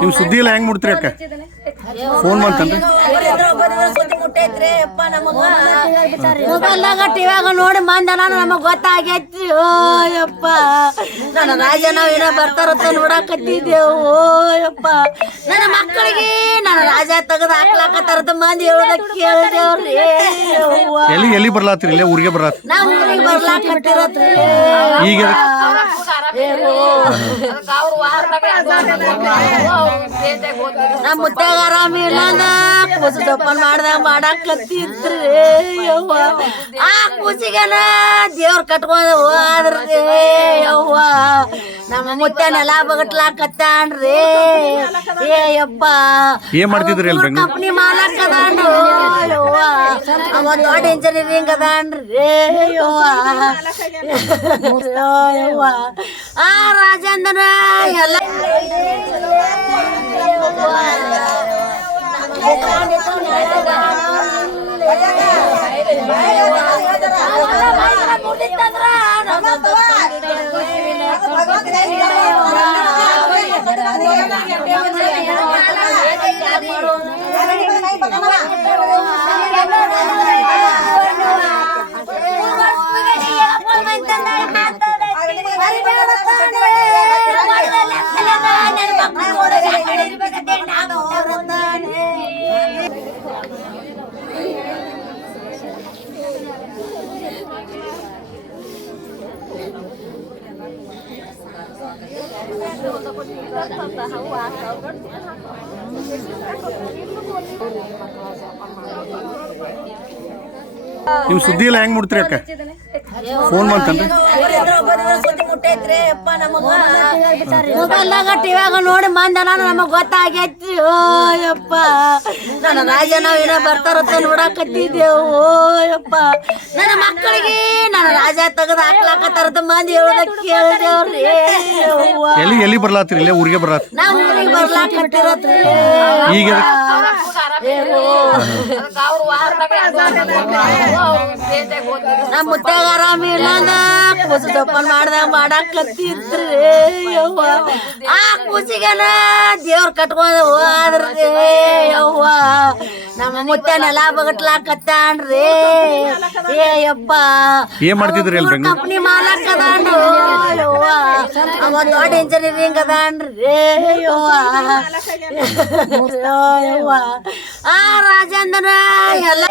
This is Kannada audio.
ನಿಮ್ ಸುದ್ದಿ ಎಲ್ಲ ಹೆಂಗ್ ಮುಡ್ತೀರಿ ಅಕ್ಕ? ಫೋನ್ ಬಂತಂದ್ರೆ ಮೊಬೈಲ್ನಾಗ ಟಿವ್ಯಾಗ ನೋಡಿ ಮಂದನ ನಮಗ್ ಗೊತ್ತಾಗೈತಿ. ಓಯಪ್ಪ ನನ್ನ ರಾಜ ನಾವಿನ ಬರ್ತಾರತ್ತ ನೋಡಾಕತ್ತಿದ್ದೆವು. ಓಯಪ್ಪ ನನ್ನ ಮಕ್ಕಳಿಗೆ ನನ್ನ ರಾಜ ತೆಗೆದು ಹಾಕ್ಲಾಕತ್ತಾರತ್ತ ಮಂದಿ ಹೇಳೋದ ಕೇಳಿದೇವ್ರಿ. ಎಲ್ಲಿ ಎಲ್ಲಿ ಬರ್ಲಾತ್ರಿ? ಇಲ್ಲೇ ಊರಿಗೆ ಬರ್ಲಾತ್ರಿ? ನಾವು ಊರಿಗೆ ಬರ್ಲಾಕತ್ತಿರತ್ರಿ. ಈಗ ನಮ್ಮ ಮುತ್ತಾಗ ಆರಾಮ ಇಲ್ಲಂದ ಕೂಸು ಜೋಪಾನ ಮಾಡ್ದಾಗ ಮಾಡಾಕತ್ತಿದ್ರಿ. ಯವ್ವ ಆ ಕೂಸಿಗೆನ ದೇವ್ರ ಕಟ್ಕೊಂಡ್ ಹೋದ್ರಿ. ಯವ್ವ ನಮ್ಮ ಮುತ್ತನೆಲ್ಲ ಬಗಟ್ಲಾಕತ್ತಾನ್ರಿ. ಯಪ್ಪ ಏನ್ ಮಾಡ್ತಿದ್ರಿ? ಕಂಪ್ನಿ ಮಾಲಕ್ ಅದಾನ್ರು. ಯವ್ವ ಅವ ದೊಡ್ಡ ಇಂಜಿನಿಯರಿಂಗ್ ಅದಾನ್ರಿ. ಯವ್ವ ಯವ್ವ ಆ ರಾಜೇಂದ್ರ ಎಲ್ಲ ನಿಮ್ ಸುದ್ದಿ ಎಲ್ಲ ಹೆಂಗ್ ಮುಡ್ತೀರಿ ಅಕ್ಕ? ಫೋನ್ ಬಂತಂದ್ರೆ ಮೊಬೈಲ್ನಾಗ ಟಿವ್ಯಾಗ ನೋಡಿ ಮಂದನ ನಮಗ್ ಗೊತ್ತಾಗೈತಿ. ಓಯಪ್ಪ ನನ್ನ ರಾಜ ನಾವಿನ ಬರ್ತಾರತ್ತ ನೋಡಾಕತ್ತಿದ್ದೆವು. ಓಯಪ್ಪ ನನ್ನ ಮಕ್ಕಳಿಗೆ ನನ್ನ ರಾಜ ತೆಗೆದು ಹಾಕ್ಲಾಕತ್ತಾರತ್ತ ಮಂದಿ ಹೇಳೋದ ಕೇಳಿದೇವ್ರಿ. ಎಲ್ಲಿ ಎಲ್ಲಿ ಬರ್ಲಾತ್ರಿ? ಇಲ್ಲೇ ಊರಿಗೆ ಬರ್ಲಾತ್ರಿ? ನಾವು ಊರಿಗೆ ಬರ್ಲಾಕತ್ತಿರತ್ರಿ. ಈಗ ನಮ್ಮ ಮುತ್ತಾಗ ಆರಾಮ ಇಲ್ಲಂದ ಕೂಸು ಜೋಪಾನ ಮಾಡ್ದಾಗ ಮಾಡಾಕತ್ತಿದ್ರಿ. ಯವ್ವ ಆ ಕೂಸಿಗೆನ ದೇವ್ರ ಕಟ್ಕೊಂಡ್ ಹೋದ್ರಿ. ಯವ್ವ ನಮ್ಮ ಮುತ್ತನೆಲ್ಲ ಬಗಟ್ಲಾಕತ್ತಾನ್ರಿ. ಯಪ್ಪ ಏನ್ ಮಾಡ್ತಿದ್ರಿ? ಕಂಪ್ನಿ ಮಾಲಕ್ ಅದಾನ್ರು. ಯವ್ವ ಅವ ದೊಡ್ಡ ಇಂಜಿನಿಯರಿಂಗ್ ಅದಾನ್ರಿ. ಯವ್ವ ಯವ್ವ ಆ ರಾಜೇಂದ್ರ ಎಲ್ಲ